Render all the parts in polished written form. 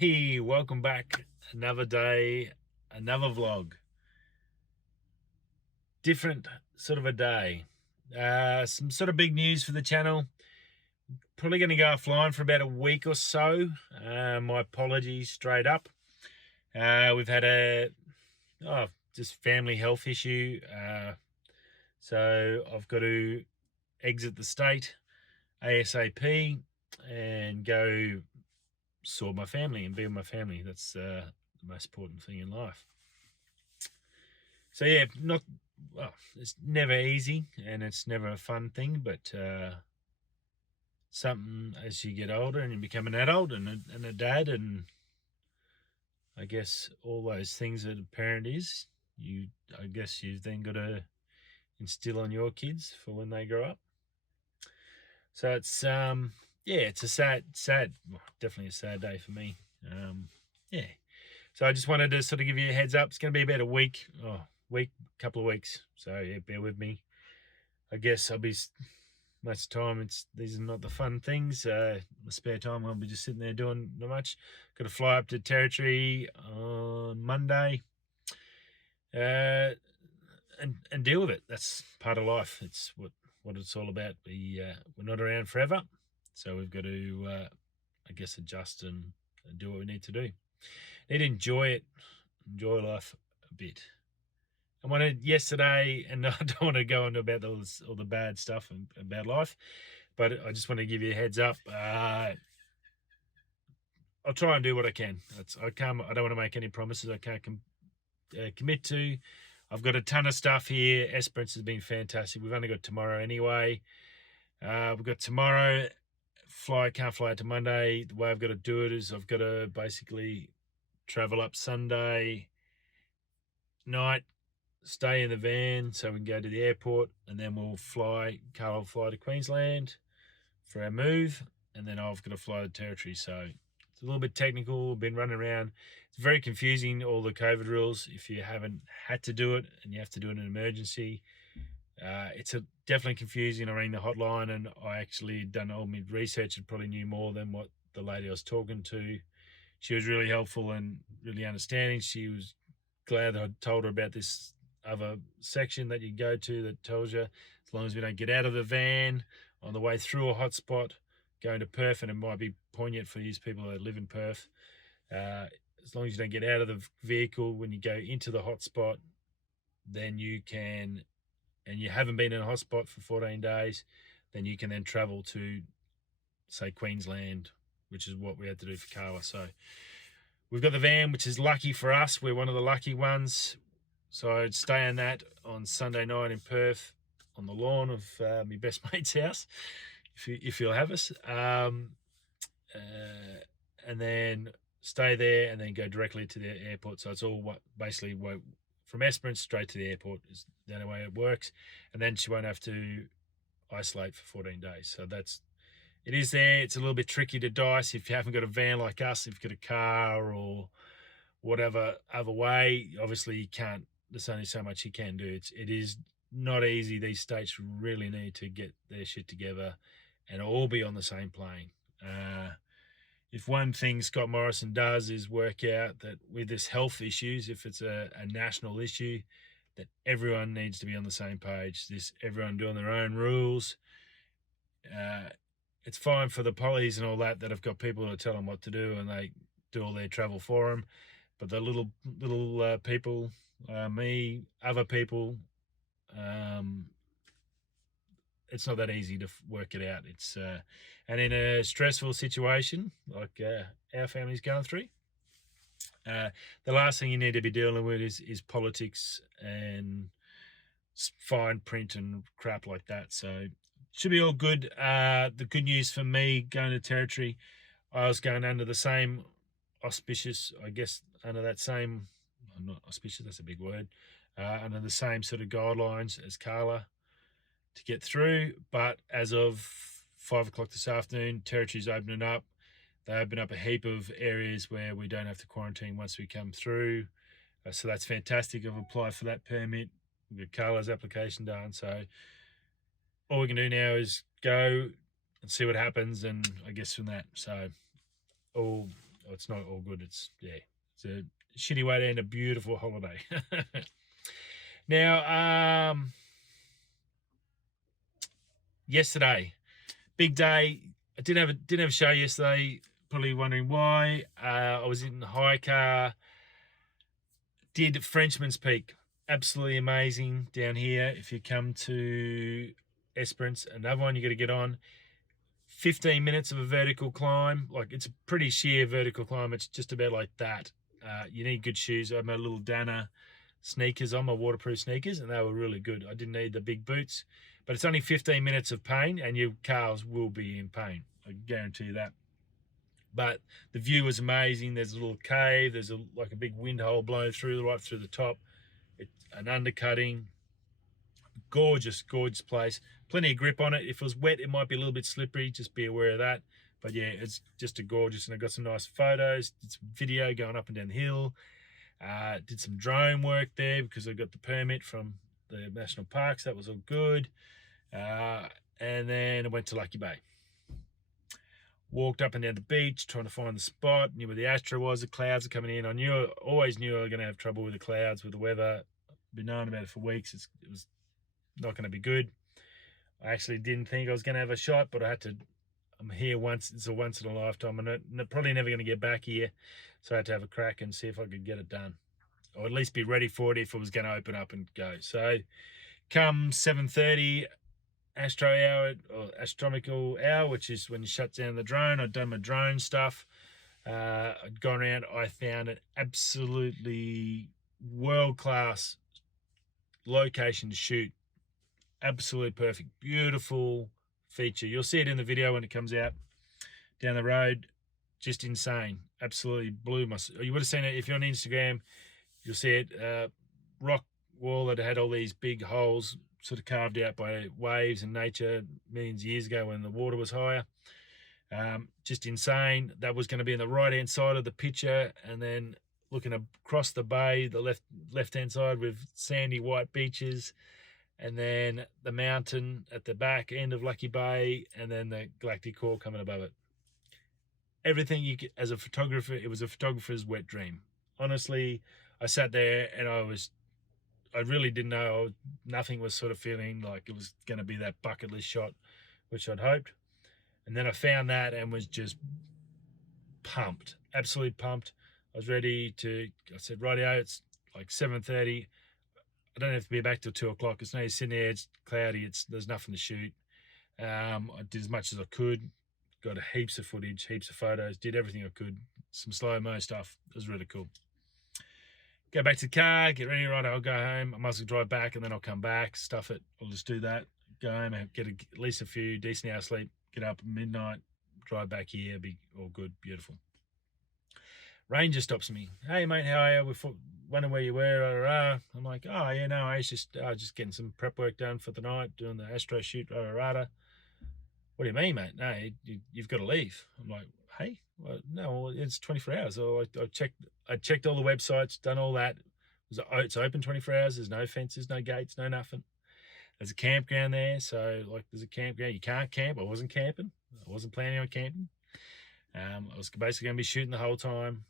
Hey, welcome back. Another day, another vlog. Different sort of a day. Some sort of big news for the channel. Probably going to go offline for about a week or so. My apologies straight up. We've had a just family health issue. So I've got to exit the state ASAP and go saw my family and be with my family. That's the most important thing in life. So yeah, it's never easy and it's never a fun thing, but something as you get older and you become an adult and a dad, and I guess all those things that a parent is, I guess you've then got to instill on your kids for when they grow up. So it's it's a sad, definitely a sad day for me. Yeah. So I just wanted to sort of give you a heads up. It's going to be about a couple of weeks. So yeah, bear with me. I guess I'll be most of the time. These are not the fun things. My spare time, I'll be just sitting there doing not much. Got to fly up to Territory on Monday, and deal with it. That's part of life. It's what it's all about. We're not around forever, so we've got to I guess adjust and do what we need to do. Need to enjoy life a bit. I wanted yesterday, and I don't want to go into about all the bad stuff about life, but I just want to give you a heads up. I'll try and do what I can. I don't want to make any promises I can't commit to. I've got a ton of stuff here. Esperance has been fantastic. We've only got tomorrow anyway. We've got tomorrow. Can't fly out to Monday. The way I've got to do it is I've got to basically travel up Sunday night, stay in the van so we can go to the airport, and then Carl will fly to Queensland for our move, and then I've got to fly to Territory. So it's a little bit technical. We've been running around. It's very confusing, all the COVID rules. If you haven't had to do it and you have to do it in an emergency, it's definitely confusing. I rang the hotline and I actually done all my research and probably knew more than what the lady I was talking to. She was really helpful and really understanding. She was glad that I told her about this other section that you go to that tells you as long as we don't get out of the van on the way through a hotspot going to Perth, and it might be poignant for these people that live in Perth, as long as you don't get out of the vehicle when you go into the hotspot, then you can, and you haven't been in a hotspot for 14 days, then you can then travel to, say, Queensland, which is what we had to do for Carla. So we've got the van, which is lucky for us. We're one of the lucky ones. So I'd stay in that on Sunday night in Perth on the lawn of my best mate's house, if you'll have us. And then stay there and then go directly to the airport. So it's all basically from Esperance straight to the airport is the only way it works. And then she won't have to isolate for 14 days. So it is there. It's a little bit tricky to dice if you haven't got a van like us. If you've got a car or whatever other way, obviously you can't. There's only so much you can do. It is not easy. These states really need to get their shit together and all be on the same plane. If one thing Scott Morrison does is work out that with this health issues, if it's a national issue, that everyone needs to be on the same page. Everyone doing their own rules. It's fine for the pollies and all that have got people to tell them what to do and they do all their travel for them. But the little people, me, other people, it's not that easy to work it out. It's and in a stressful situation like our family's going through, the last thing you need to be dealing with is politics and fine print and crap like that. So should be all good. The good news for me going to Territory, I was going under the same auspicious, I guess, under that same, not auspicious, that's a big word, under the same sort of guidelines as Carla to get through. But as of 5 o'clock this afternoon, Territory's opening up. They open up a heap of areas where we don't have to quarantine once we come through. So that's fantastic. I've applied for that permit. We've got Carla's application done. So all we can do now is go and see what happens, and I guess from that. So all it's not all good. It's a shitty way to end a beautiful holiday. Now, yesterday, big day. I didn't have a show yesterday. Probably wondering why. I was in the high car. Did Frenchman's Peak. Absolutely amazing down here. If you come to Esperance, another one you got to get on. 15 minutes of a vertical climb. Like, it's a pretty sheer vertical climb. It's just about like that. You need good shoes. I had my little Dana sneakers on, my waterproof sneakers, and they were really good. I didn't need the big boots, but it's only 15 minutes of pain, and your calves will be in pain. I guarantee you that. But the view was amazing. There's a little cave. There's like a big wind hole blowing through right through the top. It's an undercutting. Gorgeous, gorgeous place. Plenty of grip on it. If it was wet, it might be a little bit slippery. Just be aware of that. But yeah, it's just a gorgeous. And I got some nice photos. Did some video going up and down the hill. Did some drone work there because I got the permit from the national parks. That was all good. And then I went to Lucky Bay. Walked up and down the beach trying to find the spot. Knew where the Astro was. The clouds are coming in. Always knew I was going to have trouble with the clouds, with the weather. Been knowing about it for weeks. It was not going to be good. I actually didn't think I was going to have a shot, but I had to. I'm here once. It's a once in a lifetime. I'm probably never going to get back here, so I had to have a crack and see if I could get it done, or at least be ready for it if it was going to open up and go. So, come 7:30, astro hour or astronomical hour, which is when you shut down the drone. I'd done my drone stuff. I'd gone around. I found an absolutely world-class location to shoot. Absolutely perfect, beautiful feature. You'll see it in the video when it comes out down the road. Just insane. Absolutely blew my. You would have seen it if you're on Instagram. You'll see it. Rock wall that had all these big holes, sort of carved out by waves and nature millions of years ago when the water was higher. Just insane. That was going to be in the right hand side of the picture, and then looking across the bay, the left hand side with sandy white beaches, and then the mountain at the back end of Lucky Bay, and then the galactic core coming above it. Everything you could, as a photographer, it was a photographer's wet dream. Honestly, I sat there and I really didn't know. Nothing was sort of feeling like it was going to be that bucket list shot, which I'd hoped. And then I found that and was just pumped, absolutely pumped. I was ready to. I said, "Rightio, it's like 7:30. I don't have to be back till 2 o'clock. It's no use sitting there. It's cloudy. There's nothing to shoot." I did as much as I could. Got heaps of footage, heaps of photos. Did everything I could. Some slow-mo stuff. It was really cool. Go back to the car. Get ready. Right, I'll go home. I must drive back and then I'll come back. Stuff it. I'll just do that. Go home and get at least a few decent hours sleep. Get up at midnight. Drive back here. Be all good. Beautiful. Ranger stops me. "Hey mate, how are you? We're wondering where you were." I'm like, "Oh yeah, no, I was just getting some prep work done for the night, doing the astro shoot." "What do you mean, mate? No, you've got to leave." I'm like, "Hey, well, no, it's 24 hours." So I checked all the websites, done all that. It's open 24 hours. There's no fences, no gates, no nothing. There's a campground there, so like there's a campground. You can't camp. I wasn't camping. I wasn't planning on camping. I was basically going to be shooting the whole time.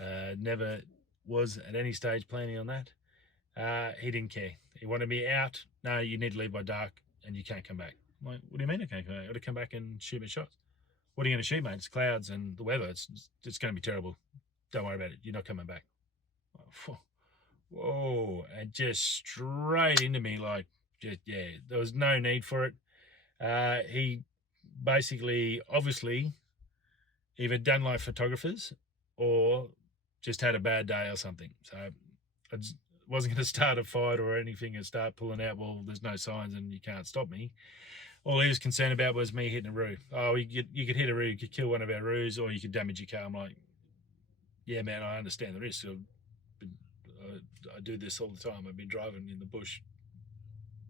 Never was at any stage planning on that. He didn't care. He wanted me out. "No, you need to leave by dark and you can't come back." I'm like, "What do you mean I can't come back? I've got to come back and shoot my shots." "What are you going to shoot, mate? It's clouds and the weather. It's going to be terrible. Don't worry about it. You're not coming back." Whoa. And just straight into me, like, yeah, there was no need for it. He basically, obviously, either done like photographers or just had a bad day or something. So I wasn't going to start a fight or anything and start pulling out, "Well, there's no signs and you can't stop me." All he was concerned about was me hitting a roo. "Oh, you could hit a roo, you could kill one of our roos, or you could damage your car." I'm like, "Yeah, man, I understand the risk. I do this all the time. I've been driving in the bush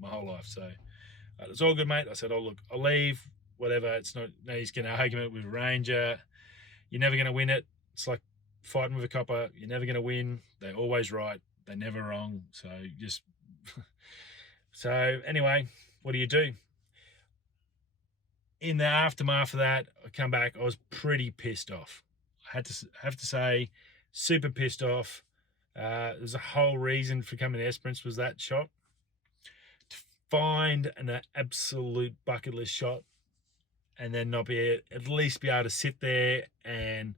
my whole life. So it's all good, mate." I said, "Oh, look, I'll leave, whatever. It's not, no, he's going to argument with a ranger. You're never going to win it. It's like fighting with a copper. You're never going to win. They're always right. They're never wrong. So just..." So anyway, what do? In the aftermath of that, I come back. I was pretty pissed off. I have to say, super pissed off. There's a whole reason for coming to Esperance was that shot. To find an absolute bucket list shot and then not be at least be able to sit there, and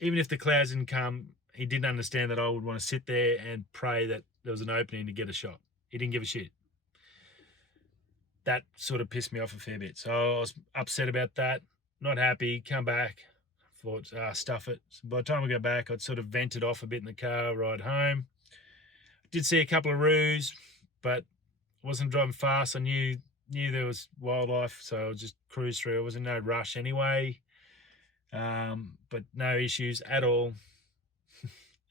even if the clouds didn't come, he didn't understand that I would want to sit there and pray that there was an opening to get a shot. He didn't give a shit. That sort of pissed me off a fair bit. So I was upset about that, not happy, come back, thought, stuff it. So by the time I got back, I'd sort of vented off a bit in the car, ride home. Did see a couple of roos, but wasn't driving fast. I knew there was wildlife, so I just cruised through. I was in no rush anyway, but no issues at all.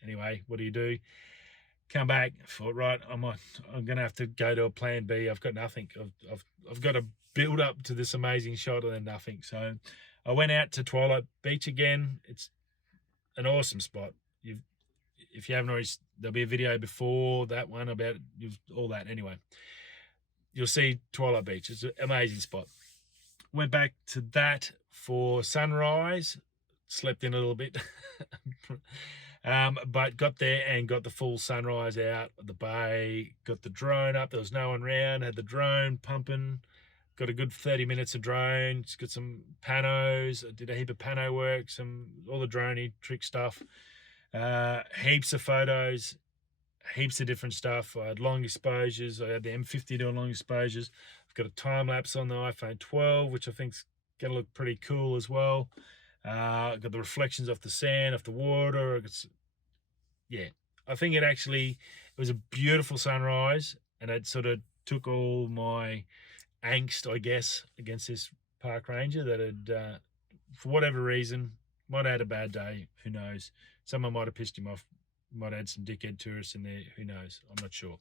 Anyway, what do? Come back, thought, right, I'm going to have to go to a plan B. I've got nothing. I've got to build up to this amazing shot and then nothing. So I went out to Twilight Beach again. It's an awesome spot. If you haven't already, there'll be a video before that one about all that. Anyway, you'll see Twilight Beach. It's an amazing spot. Went back to that for sunrise. Slept in a little bit. But got there and got the full sunrise out of the bay, got the drone up, there was no one around, had the drone pumping, got a good 30 minutes of drone, just got some panos, I did a heap of pano work, all the droney trick stuff, heaps of photos, heaps of different stuff. I had long exposures, I had the M50 doing long exposures, I've got a time lapse on the iPhone 12, which I think's going to look pretty cool as well. Got the reflections off the sand, off the water. Yeah, I think it was a beautiful sunrise, and it sort of took all my angst, I guess, against this park ranger that had, for whatever reason, might have had a bad day. Who knows? Someone might have pissed him off. Might have had some dickhead tourists in there. Who knows? I'm not sure.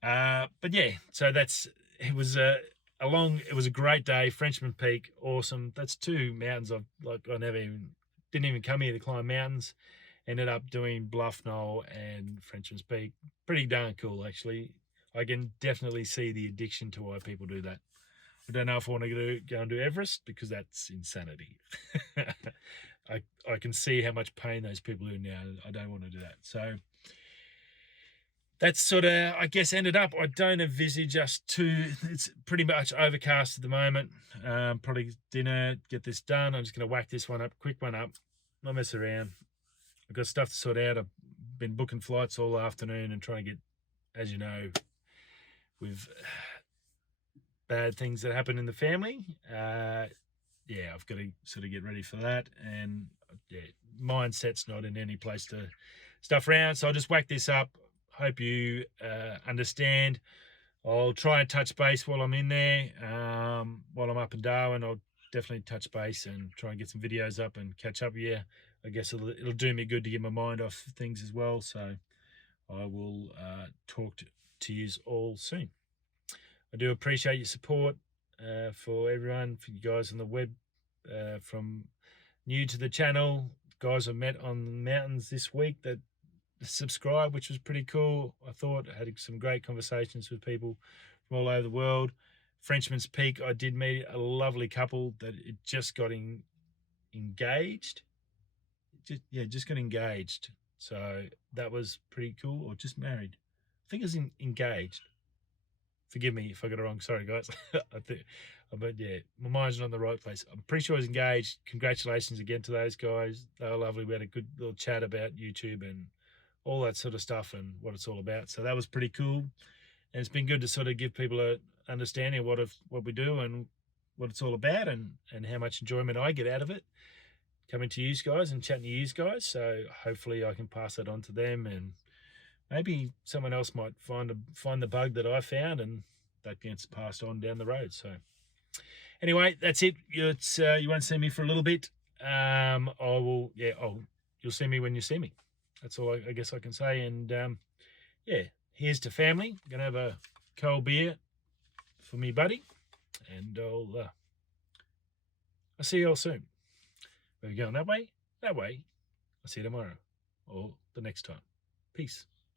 But yeah, so it was a great day. Frenchman Peak, awesome. That's two mountains I didn't even come here to climb mountains. Ended up doing Bluff Knoll and Frenchman's Peak. Pretty darn cool, actually. I can definitely see the addiction to why people do that. I don't know if I want to go and do Everest, because that's insanity. I can see how much pain those people do now. I don't want to do that. So that's sort of, I guess, ended up. I don't envisage us it's pretty much overcast at the moment. Probably dinner, get this done. I'm just going to whack this quick one up, not mess around. I've got stuff to sort out. I've been booking flights all afternoon and trying to get, as you know, with bad things that happen in the family. I've got to sort of get ready for that. And mindset's not in any place to stuff around. So I'll just whack this up. Hope you understand. I'll try and touch base while I'm in there. While I'm up in Darwin, I'll definitely touch base and try and get some videos up and catch up with you. I guess it'll do me good to get my mind off things as well. So I will talk to you all soon. I do appreciate your support for everyone, for you guys on the web, from new to the channel, guys I met on the mountains this week that subscribed, which was pretty cool. I thought I had some great conversations with people from all over the world. Frenchman's Peak, I did meet a lovely couple that it just got engaged. Just got engaged. So that was pretty cool. Or just married. I think it was engaged. Forgive me if I got it wrong. Sorry, guys. But yeah, my mind's not in the right place. I'm pretty sure I was engaged. Congratulations again to those guys. They were lovely. We had a good little chat about YouTube and all that sort of stuff and what it's all about. So that was pretty cool. And it's been good to sort of give people a understanding of what we do and what it's all about, and how much enjoyment I get out of it, coming to you guys and chatting to you guys. So hopefully I can pass that on to them, and maybe someone else might find the bug that I found, and that gets passed on down the road. So anyway, that's it. You won't see me for a little bit. You'll see me when you see me. That's all I guess I can say. And here's to family. I'm gonna have a cold beer for me buddy, and I'll see you all soon. We're going that way. I'll see you tomorrow or the next time. Peace.